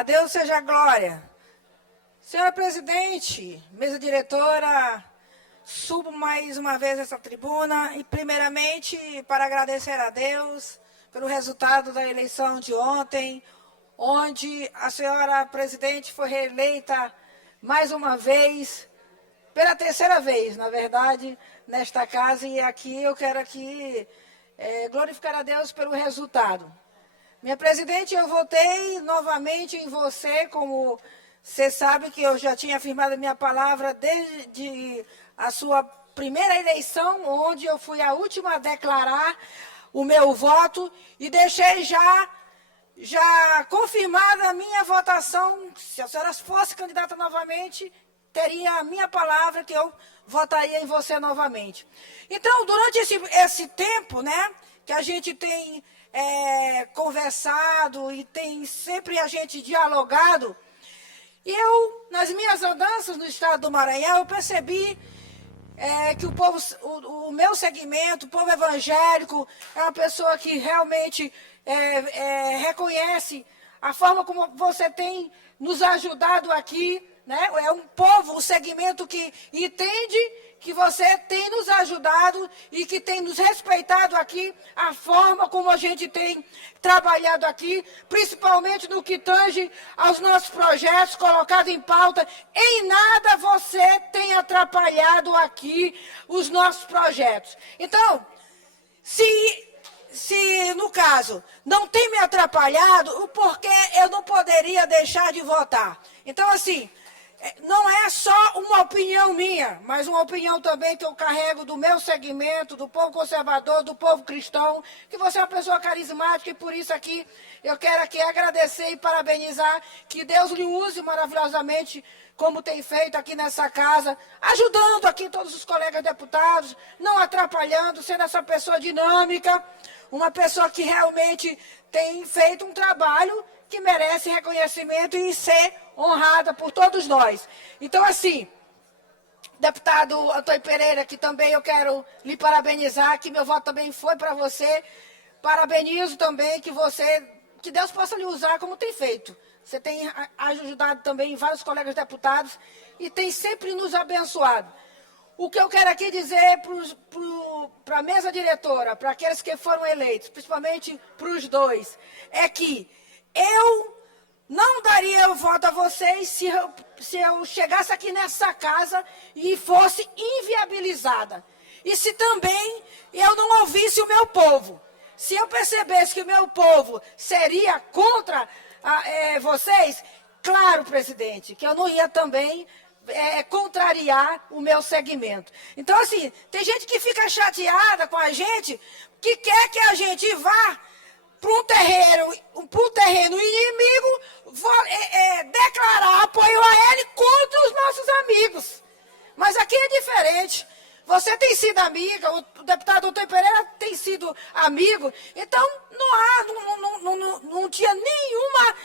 A Deus seja a glória. Senhora presidente, mesa diretora, subo mais uma vez essa tribuna e, primeiramente, para agradecer a Deus pelo resultado da eleição de ontem, onde a senhora presidente foi reeleita mais uma vez, pela terceira vez, na verdade, nesta casa, e aqui eu quero glorificar a Deus pelo resultado. Minha presidente, eu votei novamente em você, como você sabe que eu já tinha afirmado a minha palavra desde a sua primeira eleição, onde eu fui a última a declarar o meu voto e deixei já confirmada a minha votação. Se a senhora fosse candidata novamente, teria a minha palavra que eu votaria em você novamente. Então, durante esse tempo, né, que a gente tem conversado e tem sempre a gente dialogado, e eu, nas minhas andanças no estado do Maranhão, eu percebi que o povo, o meu segmento, o povo evangélico, é uma pessoa que realmente reconhece a forma como você tem nos ajudado aqui, né? É um povo, um segmento que entende que você tem nos ajudado e que tem nos respeitado aqui, a forma como a gente tem trabalhado aqui, principalmente no que tange aos nossos projetos colocados em pauta. Em nada você tem atrapalhado aqui os nossos projetos. Então, se no caso não tem me atrapalhado, o porquê eu não poderia deixar de votar? Então, assim, não é só uma opinião minha, mas uma opinião também que eu carrego do meu segmento, do povo conservador, do povo cristão, que você é uma pessoa carismática e por isso aqui eu quero aqui agradecer e parabenizar, que Deus lhe use maravilhosamente, como tem feito aqui nessa casa, ajudando aqui todos os colegas deputados, não atrapalhando, sendo essa pessoa dinâmica, uma pessoa que realmente tem feito um trabalho que merece reconhecimento e ser honrada por todos nós. Então, assim, deputado Antônio Pereira, que também eu quero lhe parabenizar, que meu voto também foi para você. Parabenizo também que Deus possa lhe usar como tem feito. Você tem ajudado também vários colegas deputados e tem sempre nos abençoado. O que eu quero aqui dizer para a mesa diretora, para aqueles que foram eleitos, principalmente para os dois, é que eu não daria o voto a vocês se eu chegasse aqui nessa casa e fosse inviabilizada. E se também eu não ouvisse o meu povo. Se eu percebesse que o meu povo seria contra vocês, claro, presidente, que eu não ia também contrariar o meu segmento. Então, assim, tem gente que fica chateada com a gente, que quer que a gente vá para um terreno inimigo, declarar apoio a ele contra os nossos amigos. Mas aqui é diferente. Você tem sido amiga, o deputado Antônio Pereira tem sido amigo, então não tinha nenhuma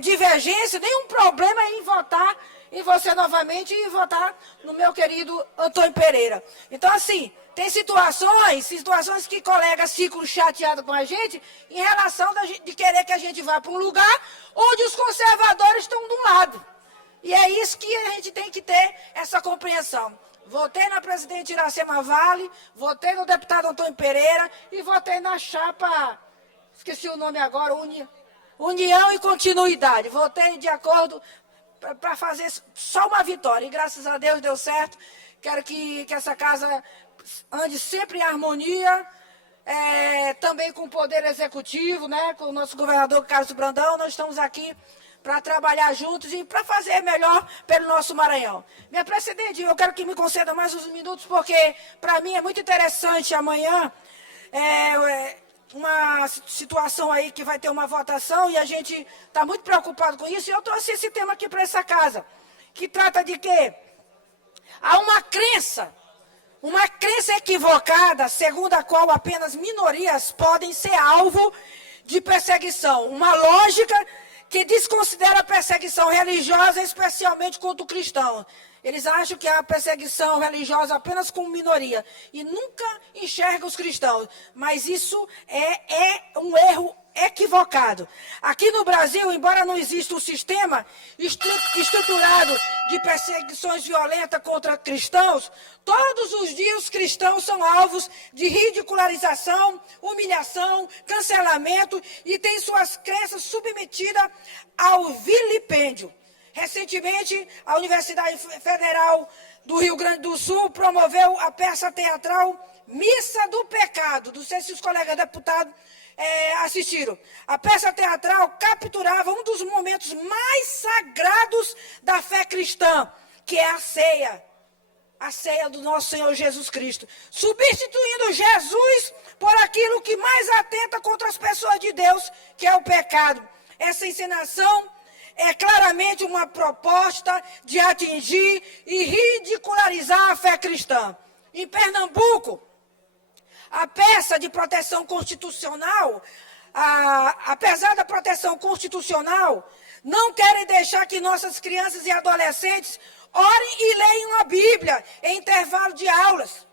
divergência, nenhum problema em votar em você novamente e votar no meu querido Antônio Pereira. Então, assim, tem situações que colegas ficam chateados com a gente em relação de querer que a gente vá para um lugar onde os conservadores estão de um lado. E é isso que a gente tem que ter essa compreensão. Votei na presidente Iracema Vale, votei no deputado Antônio Pereira e votei na chapa, esqueci o nome agora, União e Continuidade. Votei de acordo para fazer só uma vitória. E graças a Deus deu certo. Quero que essa casa ande sempre em harmonia, também com o Poder Executivo, né, com o nosso governador Carlos Brandão. Nós estamos aqui para trabalhar juntos e para fazer melhor pelo nosso Maranhão. Minha presidente, eu quero que me conceda mais uns minutos, porque para mim é muito interessante amanhã uma situação aí que vai ter uma votação e a gente está muito preocupado com isso. E eu trouxe esse tema aqui para essa casa, que trata de quê? Há uma crença equivocada, segundo a qual apenas minorias podem ser alvo de perseguição. Uma lógica que desconsidera a perseguição religiosa, especialmente contra o cristão. Eles acham que há perseguição religiosa apenas com minoria e nunca enxergam os cristãos. Mas isso é um erro equivocado. Aqui no Brasil, embora não exista um sistema estruturado de perseguições violentas contra cristãos, todos os dias os cristãos são alvos de ridicularização, humilhação, cancelamento e têm suas crenças submetidas ao vilipêndio. Recentemente, a Universidade Federal do Rio Grande do Sul promoveu a peça teatral Missa do Pecado. Não sei se os colegas deputados assistiram. A peça teatral capturava um dos momentos mais sagrados da fé cristã, que é a ceia do nosso Senhor Jesus Cristo, substituindo Jesus por aquilo que mais atenta contra as pessoas de Deus, que é o pecado. Essa encenação é claramente uma proposta de atingir e ridicularizar a fé cristã. Em Pernambuco, a peça de proteção constitucional, apesar da proteção constitucional, não querem deixar que nossas crianças e adolescentes orem e leiam a Bíblia em intervalo de aulas.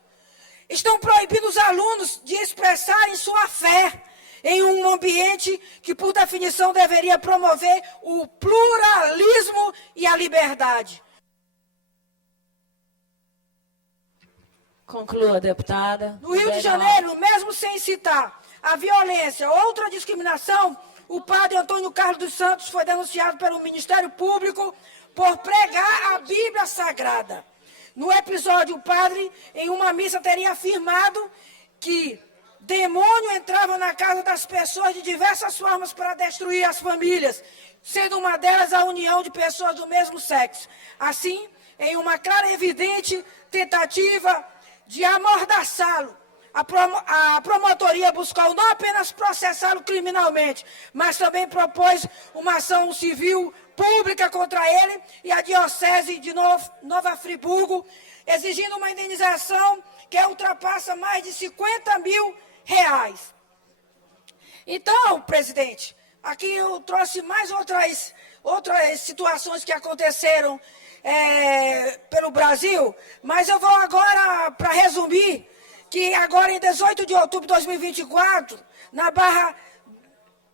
Estão proibindo os alunos de expressarem sua fé em um ambiente que, por definição, deveria promover o pluralismo e a liberdade. Conclua, deputada. No Rio de Janeiro, mesmo sem citar a violência, outra discriminação, o padre Antônio Carlos dos Santos foi denunciado pelo Ministério Público por pregar a Bíblia Sagrada. No episódio, o padre, em uma missa, teria afirmado que demônio entrava na casa das pessoas de diversas formas para destruir as famílias, sendo uma delas a união de pessoas do mesmo sexo. Assim, em uma clara e evidente tentativa de amordaçá-lo, a promotoria buscou não apenas processá-lo criminalmente, mas também propôs uma ação civil pública contra ele e a Diocese de Nova Friburgo, exigindo uma indenização que ultrapassa mais de 50 mil reais. Então, presidente, aqui eu trouxe mais outras situações que aconteceram pelo Brasil, mas eu vou agora, para resumir, que agora em 18 de outubro de 2024, na Barra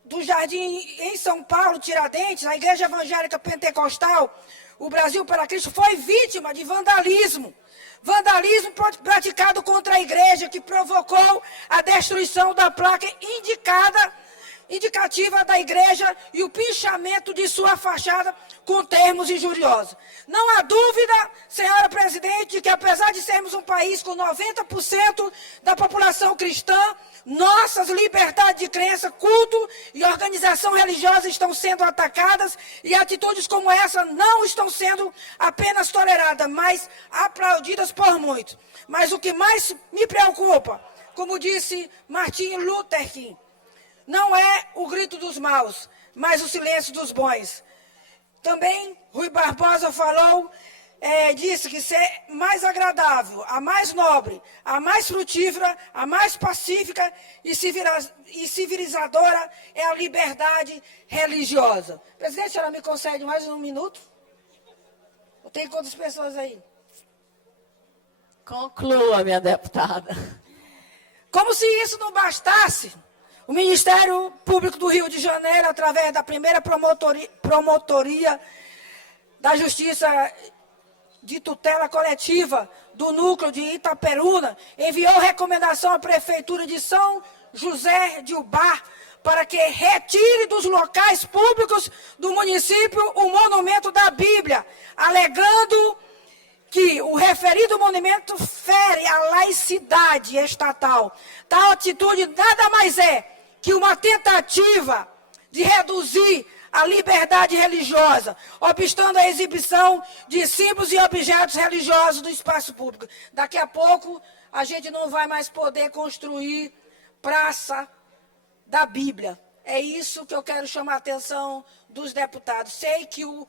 do Jardim, em São Paulo, Tiradentes, a Igreja Evangélica Pentecostal, o Brasil para Cristo, foi vítima de vandalismo. Vandalismo praticado contra a igreja, que provocou a destruição da placa indicativa da igreja e o pinchamento de sua fachada com termos injuriosos. Não há dúvida, senhora presidente, que apesar de sermos um país com 90% da população cristã, nossas liberdades de crença, culto e organização religiosa estão sendo atacadas e atitudes como essa não estão sendo apenas toleradas, mas aplaudidas por muitos. Mas o que mais me preocupa, como disse Martin Luther King, não é o grito dos maus, mas o silêncio dos bons. Também Rui Barbosa falou, disse que ser mais agradável, a mais nobre, a mais frutífera, a mais pacífica e civilizadora é a liberdade religiosa. Presidente, a senhora me concede mais um minuto? Tem quantas pessoas aí? Conclua, minha deputada. Como se isso não bastasse, o Ministério Público do Rio de Janeiro, através da primeira promotoria da Justiça de Tutela Coletiva do Núcleo de Itaperuna, enviou recomendação à Prefeitura de São José de Ubá para que retire dos locais públicos do município o monumento da Bíblia, alegando que o referido monumento fere a laicidade estatal. Tal atitude nada mais é que uma tentativa de reduzir a liberdade religiosa, obstando a exibição de símbolos e objetos religiosos no espaço público. Daqui a pouco, a gente não vai mais poder construir praça da Bíblia. É isso que eu quero chamar a atenção dos deputados. Sei que o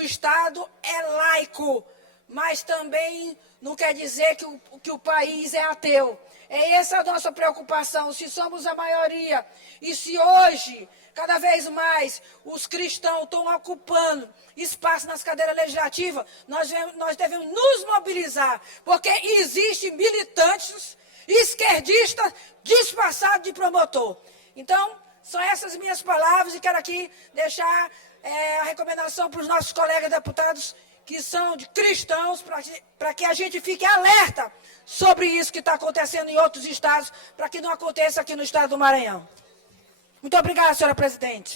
Estado é laico, mas também não quer dizer que o país é ateu. É essa a nossa preocupação, se somos a maioria. E se hoje, cada vez mais, os cristãos estão ocupando espaço nas cadeiras legislativas, nós devemos nos mobilizar, porque existem militantes esquerdistas disfarçados de promotor. Então, são essas minhas palavras e quero aqui deixar a recomendação para os nossos colegas deputados que são de cristãos, para que a gente fique alerta sobre isso que está acontecendo em outros estados, para que não aconteça aqui no estado do Maranhão. Muito obrigada, senhora presidente.